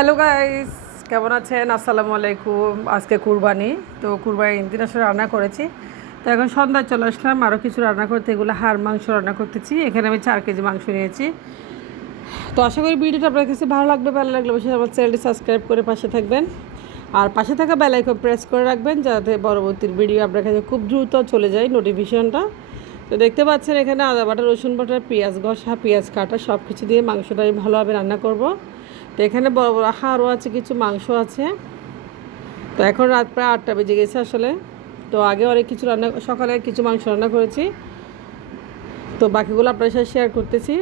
Hello guys, কেমন আছেন? আসসালামু আলাইকুম। আজকে কুরবানি, তো কুরবানির দিন আসলে রান্না করেছি। তো এখন সন্ধ্যায় চলে আসলাম আরও কিছু রান্না করতে। এগুলো হাড় মাংস রান্না করতেছি। এখানে আমি 4 কেজি মাংস নিয়েছি। তো আশা করি ভিডিওটা আপনার কাছে ভালো লাগবে। ভালো লাগলে অবশ্যই আমার চ্যানেলটি সাবস্ক্রাইব করে পাশে থাকবেন, আর পাশে থাকা বেল আইকন প্রেস করে রাখবেন যাতে পরবর্তী ভিডিও আপনার কাছে খুব দ্রুত চলে যায় নোটিফিকেশনটা। তো দেখতে পাচ্ছেন এখানে আদা বাটা, রসুন বাটা, পেঁয়াজ ঘষা, পেঁয়াজ কাটা সব কিছু দিয়ে মাংসটা আমি ভালোভাবে রান্না করব। তো এখানে বড় বড় হাড়ও আছে, কিছু মাংস আছে। তো এখন রাত প্রায় 8টা বেজে গেছে আসলে। তো আগে অনেক কিছু রান্না, সকালে কিছু মাংস রান্না করেছি, তো বাকিগুলো আপনার সাথে শেয়ার করতেছি।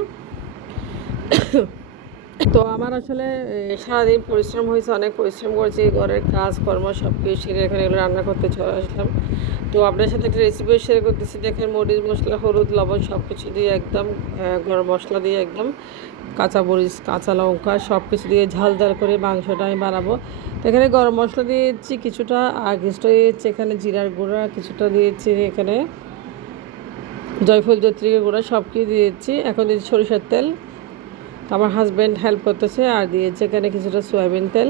তো আমার আসলে সারাদিন পরিশ্রম হয়েছে, অনেক পরিশ্রম করেছি, ঘরের কাজ কর্ম সব কিছু সেরে এখানে এগুলো রান্না করতে চলে আসলাম। তো আপনার সাথে একটা রেসিপিও শেয়ার করতেছি। দেখেন মরিচ মশলা, হলুদ, লবণ সব কিছু দিয়ে একদম গরম মশলা দিয়ে একদম কাঁচা মরিচ, কাঁচা লঙ্কা সব কিছু দিয়ে ঝাল ঝাল করে মাংসটা আমি বানাবো। তো এখানে গরম মশলা দিয়েছি কিছুটা, আর কিছুটা দিয়েছি এখানে জিরার গুঁড়া, কিছুটা দিয়েছি এখানে জয়ফল জয়ত্রীর গুঁড়া, সব কিছু দিয়েছি। এখন দিয়েছি সরিষার তেল, তো আমার হাজব্যান্ড হেল্প করতেছে। আর দিয়েছে এখানে কিছুটা সয়াবিন তেল,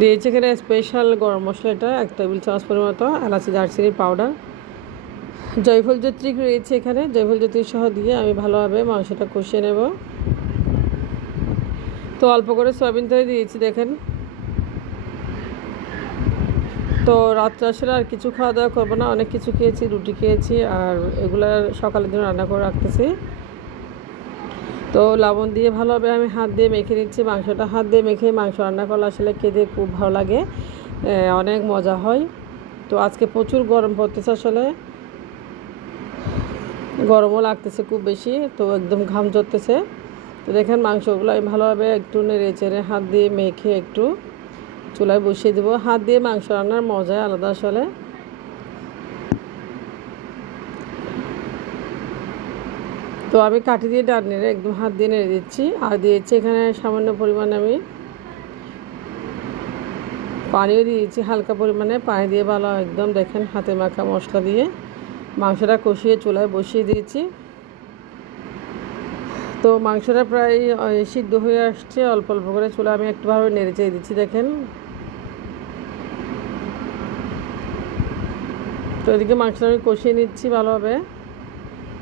দিয়েছে এখানে স্পেশাল গরম মশলা, এটা 1 টেবিল চামচ পরিমাণ, এলাচি দারচিনি পাউডার, জয়ফল জয়ত্রী রয়েছে এখানে, জয়ফল জয়ত্রী সহ দিয়ে আমি ভালোভাবে মাংসটা কষিয়ে নেব। তো অল্প করে সয়াবিন তেল দিয়েছি দেখেন। তো রাত্রে আসলে আর কিছু খাওয়া দাওয়া করবো না, অনেক কিছু খেয়েছি, রুটি খেয়েছি, আর এগুলো সকালের জন্য রান্না করে রাখতেছি। তো লবণ দিয়ে ভালোভাবে আমি হাত দিয়ে মেখে নিচ্ছি মাংসটা। হাত দিয়ে মেখে মাংস রান্না করলে আসলে খেতে খুব ভালো লাগে, অনেক মজা হয়। তো আজকে প্রচুর গরম পড়তেছে আসলে, গরমও লাগতেছে খুব বেশি, তো একদম ঘাম ঝরতেছে। তো দেখেন মাংসগুলো আমি ভালোভাবে একটু নেড়ে চেড়ে হাত দিয়ে মেখে একটু চুলায় বসিয়ে দেবো। হাত দিয়ে মাংস রান্নার মজাই আলাদা আসলে। তো আমি কাঠি দিয়ে ডাল নেড়ে একদম হাত দিয়ে নেড়ে দিচ্ছি। আর দিয়েছি এখানে সামান্য পরিমাণ আমি পানিও দিয়েছি, হালকা পরিমাণে পানি দিয়ে ভালো একদম দেখেন হাতে মাখা মশলা দিয়ে মাংসটা কষিয়ে চুলায় বসিয়ে দিয়েছি। তো মাংসটা প্রায় সিদ্ধ হয়ে আসছে, অল্প অল্প করে চুলা আমি একটু ভালো নেড়ে চেড়ে দিচ্ছি দেখেন। তো এদিকে মাংসটা আমি কষিয়ে নিচ্ছি ভালোভাবে।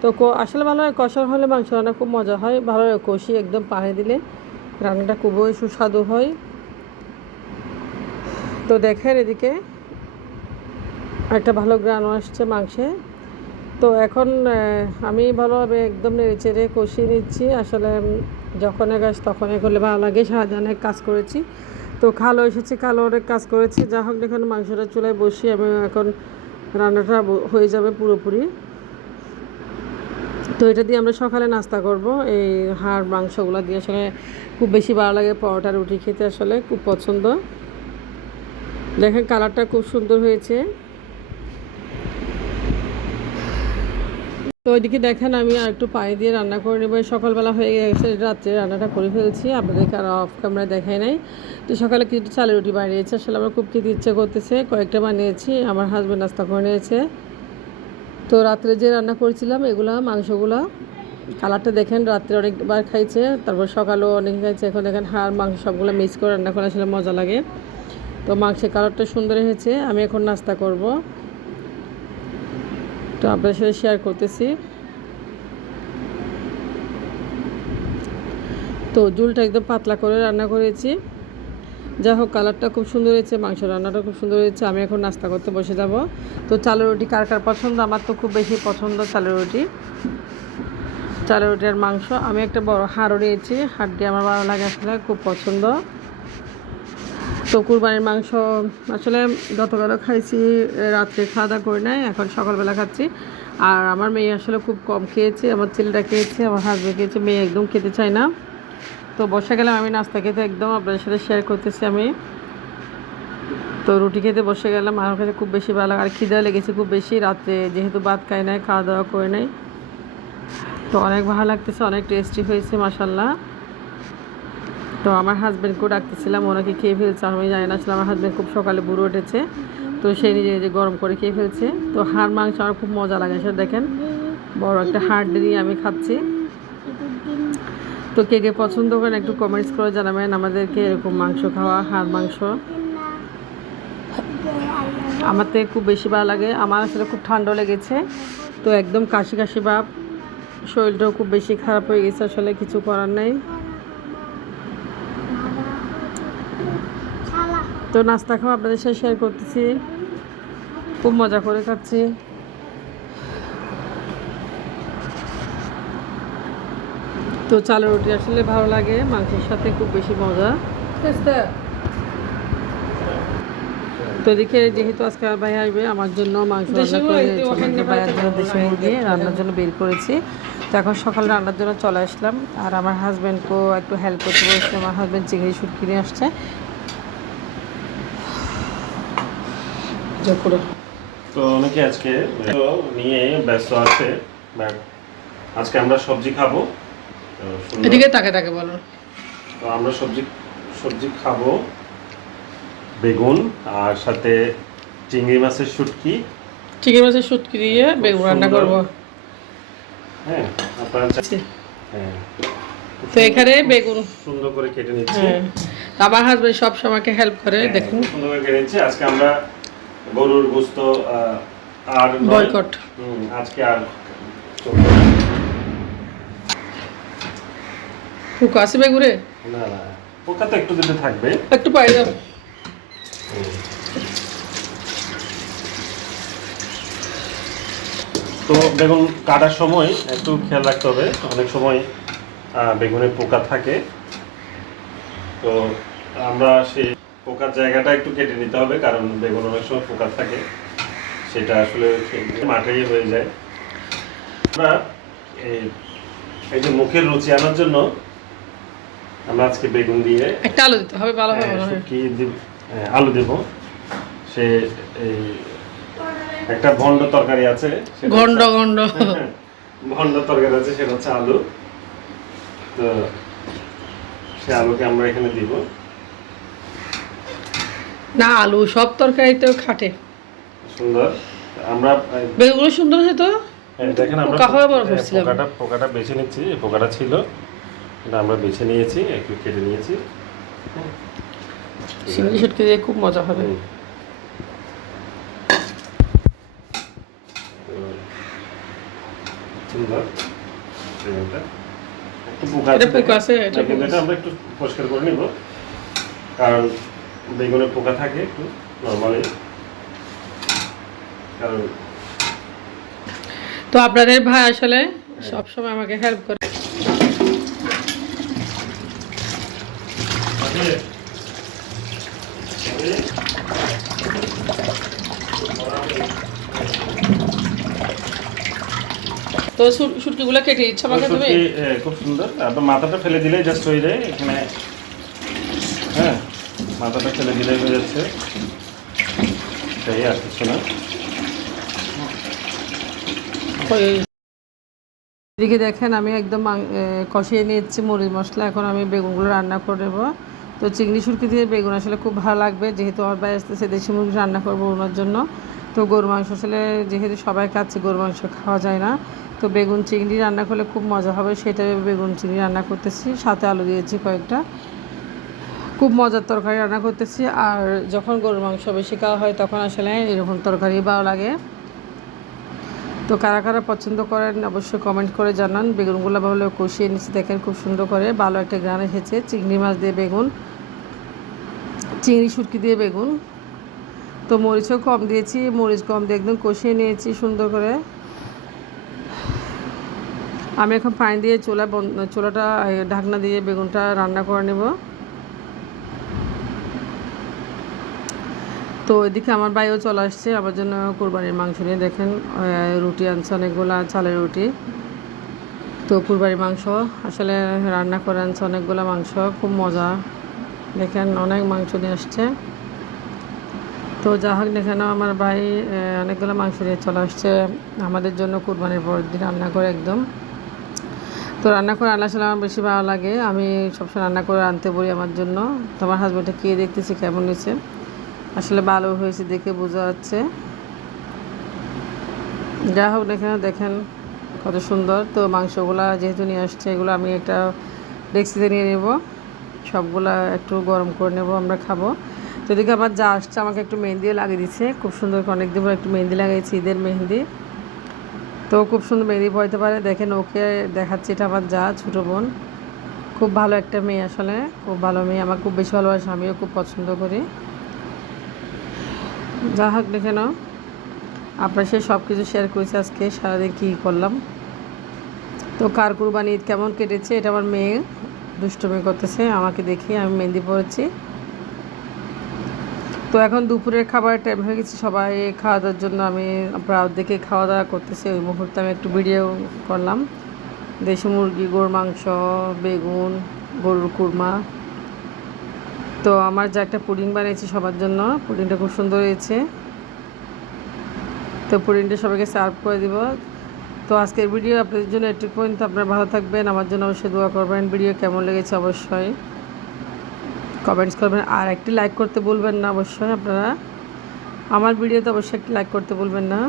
তো আসলে ভালোভাবে কষানো হলে মাংস রান্না খুব মজা হয়, ভালোভাবে কষিয়ে একদম পানি দিলে রান্নাটা খুবই সুস্বাদু হয়। তো দেখেন এদিকে একটা ভালো গ্রান আসছে মাংসে। তো এখন আমি ভালোভাবে একদম নেড়ে চেড়ে কষিয়ে নিচ্ছি। আসলে যখন গাছ তখনই করলে ভালো লাগে, সারাদিন অনেক কাজ করেছি, তো খালো এসেছে, খালো অনেক কাজ করেছি। যা হোক দেখুন মাংসটা চুলায় বসিয়ে আমি এখন রান্নাটা হয়ে যাবে পুরোপুরি। তো এটা দিয়ে আমরা সকালে নাস্তা করব। এই হাড় মাংসগুলো দিয়ে আসলে খুব বেশি ভালো লাগে, পরোটা রুটি খেতে আসলে খুব পছন্দ। দেখেন কালারটা খুব সুন্দর হয়েছে। তো ওইদিকে দেখেন আমি আর একটু পানি দিয়ে রান্না করে নেব। সকালবেলা হয়ে গেছে, রাত্রে রান্নাটা করে ফেলছি, আপনাদেরকে আর অফ ক্যামেরায় দেখাই নাই। তো সকালে কিছু চালের রুটি বানিয়েছি, আসলে আমার খুব খেতে ইচ্ছে করতেছে, কয়েকটা বানিয়েছি, আমার হাজব্যান্ড নাস্তা করে নিয়েছে। তো রাত্রে যে রান্না করেছিলাম এগুলা মাংসগুলা, কালারটা দেখেন, রাত্রে অনেকবার খাইছে, তারপর সকালেও অনেক খাইছে। এখন দেখেন হাড় মাংস সবগুলো মিক্স করে রান্না করে আসলে মজা লাগে। তো মাংসের কালারটা সুন্দর হয়েছে। আমি এখন নাস্তা করব, তো আপনার সাথে শেয়ার করতেছি। তো ঝুলটা একদম পাতলা করে রান্না করেছি। যাই হোক কালারটা খুব সুন্দর হয়েছে, মাংস রান্নাটা খুব সুন্দর হয়েছে। আমি এখন নাস্তা করতে বসে যাব। তো চালের রুটি কার কার পছন্দ? আমার তো খুব বেশি পছন্দ চালের রুটি। চালের রুটি আর মাংস, আমি একটা বড় হাড়ও নিয়েছি, হাড় দিয়ে আমার ভালো লাগে আসলে, খুব পছন্দ। তো কুরবানির মাংস আসলে গতকালও খাইছি, রাত্রে খাওয়া দাওয়া করে নাই, এখন সকালবেলা খাচ্ছি। আর আমার মেয়ে আসলে খুব কম খেয়েছে, আমার ছেলেটা খেয়েছে, আমার হাজব্যান্ড খেয়েছে, মেয়ে একদম খেতে চায় না। তো বসে গেলাম আমি নাস্তা খেতে, একদম আপনাদের সাথে শেয়ার করতেছি আমি। তো রুটি খেতে বসে গেলাম, আমার কাছে খুব বেশি ভালো লাগে, আর খিদে লেগেছে খুব বেশি রাত্রে, যেহেতু ভাত খাই নাই, খাওয়া দাওয়া করে নাই। তো অনেক ভালো লাগতেছে, অনেক টেস্টি হয়েছে মাশাল্লাহ। তো আমার হাজব্যান্ডকেও ডাকতেছিলাম, ওনাকে খেয়ে ফেলছে, আমি জানি না আসলে আমার হাজব্যান্ড খুব সকালে বুড়ো উঠেছে, তো সে নিজে নিজে গরম করে খেয়ে ফেলছে। তো হাড় মাংস আমার খুব মজা লাগে, সেটা দেখেন বড় একটা হাড় দিয়ে আমি খাচ্ছি। তো কে কে পছন্দ করেন একটু কমেন্টস করে জানাবেন আমাদেরকে, এরকম মাংস খাওয়া, হাড় মাংস। আমার তো খুব বেশি ভালো লাগে। আমার আসলে খুব ঠান্ডা লেগেছে, তো একদম কাশি কাশি ভাব, শরীরটাও খুব বেশি খারাপ হয়ে গেছে, আসলে কিছু করার নেই। তো নাস্তা খাওয়া আপনাদের সাথে শেয়ার করতেছি, খুব মজা করে খাচ্ছি। তো চালের রুটি আসলে ভালো লাগে, মাংসের সাথে খুব বেশি মজা। তো এদিকে যেহেতু আজকে ভাই আসবে, আমার জন্য মাংস রান্না করে ভাইয়ের জন্য দেশি মুরগি রান্নার জন্য বের করেছি। তো এখন সকালে রান্নার জন্য চলে আসলাম, আর আমার হাজব্যান্ডকেও একটু হেল্প করতে বলছি। আমার হাজব্যান্ড চিংড়ি শুটকি নিয়ে আসছে। তো অনেকে আজকে নিয়ে ব্যস্ত আছে, বাট আজকে আমরা সবজি খাবো। এদিকে তাকে তাকে বলো। তো আমরা সবজি খাবো, বেগুন আর সাথে চিংড়ি মাছের শুটকি। চিংড়ি মাছের শুটকি দিয়ে বেগুন রান্না করবো। হ্যাঁ, আপনারা হ্যাঁ, তো এখানে বেগুন সুন্দর করে কেটে নিচ্ছি। আমার হাজবেন্ড সব সময়কে হেল্প করে, দেখুন সুন্দর করে কেটে নিচ্ছি। আজকে আমরা গরুর গোশত আর বয়কট, আজকে আর পোকা আছে বেগুনে? না না, পোকা তো একটু দিতে থাকবে, একটু পাই দাও। তো বেগুন কাটার সময় একটু খেয়াল রাখতে হবে, অনেক সময় বেগুনে পোকা থাকে। তো আমরা সেই পোকার জায়গাটা একটু কেটে নিতে হবে, কারণ বেগুন অনেক সময় পোকা থাকে, সেটা আসলে মাঠেই হয়ে যায়। আমরা এই যে মুখের রুচি আনার জন্য আমরা আজকে বেগুন দিয়ে একটা আলু দিতে হবে, ভালো হবে। আলু দেব। সে এই একটা ভন্ড তরকারি আছে, গন্ড ভন্ড তরকারি আছে, সেটা হচ্ছে আলু। তো সে আলুকে আমরা এখানে দিব। না, আলু সব তরকারিতেও খাটে সুন্দর। আমরা বেগুনগুলো সুন্দর আছে তো। দেখেন আমরা পোকাটা বেছে নিচ্ছি। পোকাটা ছিল, এটা আমরা বেছে নিয়েছি, একটু কেটে নিয়েছি। চিংড়ি শুটকি দিয়ে খুব মজা হবে। সুন্দর। এটা পোকা আছে, কিন্তু এটা আমরা একটু পরিষ্কার করে নিব, কারণ বেগুনে পোকা থাকে একটু নর্মালি। কারণ তো আপনাদের ভাই আসলে সবসময় আমাকে হেল্প করে। তো শুটকিগুলো কেটে ইচ্ছা আমাকে দেবে। খুব সুন্দর। আপনার মাথাটা ফেলে দিলেই জাস্ট হয়ে যায় এখানে। হ্যাঁ, মাথাটা ফেলে দিলেই হয়ে যাচ্ছে, তাই আর কিছু না। এদিকে দেখেন আমি একদম কষিয়ে নিয়েছি মরিচ মশলা। এখন আমি বেগুনগুলো রান্না করে নেব। তো চিংড়ি শুটকি দিয়ে বেগুন আসলে খুব ভালো লাগবে, যেহেতু আমার ভাই আসতেছে, দেশি মুরগি রান্না করবো ওনার জন্য। তো গরু মাংস আসলে যেহেতু সবাই খাচ্ছে, গরু মাংস খাওয়া যায় না, তো বেগুন চিংড়ি রান্না করলে খুব মজা হবে, সেটা বেগুন চিংড়ি রান্না করতেছি। সাথে আলু দিয়েছি কয়েকটা, খুব মজার তরকারি রান্না করতেছি। আর যখন গরুর মাংস বেশি খাওয়া হয় তখন আসলে এরকম তরকারি ভালো লাগে। তো কারা কারা পছন্দ করেন অবশ্যই কমেন্ট করে জানান। বেগুনগুলো ভালো কষিয়ে নিচ্ছি, দেখেন খুব সুন্দর করে, ভালো একটা গ্রান এসেছে। চিংড়ি মাছ দিয়ে বেগুন, চিংড়ি শুটকি দিয়ে বেগুন। তো মরিচও কম দিয়েছি, মরিচ কম দিয়ে একদম কষিয়ে নিয়েছি সুন্দর করে। আমি এখন পানি দিয়ে চুলাটা ঢাকনা দিয়ে বেগুনটা রান্না করে নেব। তো এদিকে আমার ভাইও চলে আসছে আমার জন্য কুরবানির মাংস নিয়ে। দেখেন রুটি আনছে অনেকগুলো, চালের রুটি। তো কুরবানির মাংস আসলে রান্না করে আনছে অনেকগুলো মাংস, খুব মজা। দেখেন অনেক মাংস নিয়ে আসছে। তো যা হোক, দেখেন আমার ভাই অনেকগুলো মাংস নিয়ে চলে আসছে আমাদের জন্য কুরবানির পরের দিন রান্না করে একদম। তো রান্না করে আনলে আসলে আমার বেশি ভালো লাগে, আমি সবসময় রান্না করে আনতে বলি আমার জন্য। তোমার হাজব্যান্ডটা খেয়ে দেখতেছি কেমন হয়েছে, আসলে ভালো হয়েছে দেখে বোঝা যাচ্ছে। যা হোক, দেখেন কত সুন্দর। তো মাংসগুলা যেহেতু নিয়ে আসছে, এগুলো আমি একটা ডেক্সিতে নিয়ে নেব, সবগুলা একটু গরম করে নেব, আমরা খাবো। তো এদিকে আমার যা আসছে আমাকে একটু মেহেন্দিও লাগিয়ে দিচ্ছে, খুব সুন্দর, অনেক দিন পর একটু মেহেন্দি লাগিয়েছি, ঈদের মেহেন্দি। তো খুব সুন্দর মেহেন্দি পড়তে পারে, দেখেন ওকে দেখাচ্ছি, এটা আমার যা ছোটো বোন, খুব ভালো একটা মেয়ে, আসলে খুব ভালো মেয়ে, আমার খুব বেশি ভালোবাসে, আমিও খুব পছন্দ করি। যা হোক, দেখে নাও, আপনার সে সব কিছু শেয়ার করেছি আজকে সারাদিন কী করলাম। তো কার কুরবানি ঈদ কেমন কেটেছে, এটা আমার মেয়ে দুষ্টুমি করতেছে আমাকে দেখে, আমি মেহেন্দি পড়েছি। তো এখন দুপুরের খাবারের টাইম হয়ে গেছে, সবাই খাওয়া দাওয়ার জন্য, আমি প্রায় দেখে খাওয়া দাওয়া করতেছি, ওই মুহূর্তে আমি একটু ভিডিও করলাম। দেশি মুরগি, গরুর মাংস, বেগুন, গরুর কুরমা। তো আমার যে একটা পুডিং বানিয়েছি সবার জন্য, পুডিংটা খুব সুন্দর হয়েছে। তো পুডিংটা সবাইকে সার্ভ করে দিব। তো আজকের ভিডিও আপনাদের জন্য এটুকু পর্যন্ত, আপনারা ভালো থাকবেন, আমার জন্য অবশ্যই দোয়া করবেন। ভিডিও কেমন লেগেছে অবশ্যই কমেন্টস করবেন, আর একটি লাইক করতে ভুলবেন না অবশ্যই। আপনারা আমার ভিডিওতে অবশ্যই একটি লাইক করতে ভুলবেন না।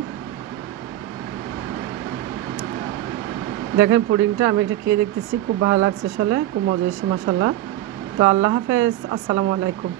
দেখেন পুডিংটা আমি এটা খেয়ে দেখতেছি, খুব ভালো লাগছে, আসলে খুব মজা এসে, মাশাআল্লাহ। তো আল্লাহ হাফেজ, আসসালামু আলাইকুম।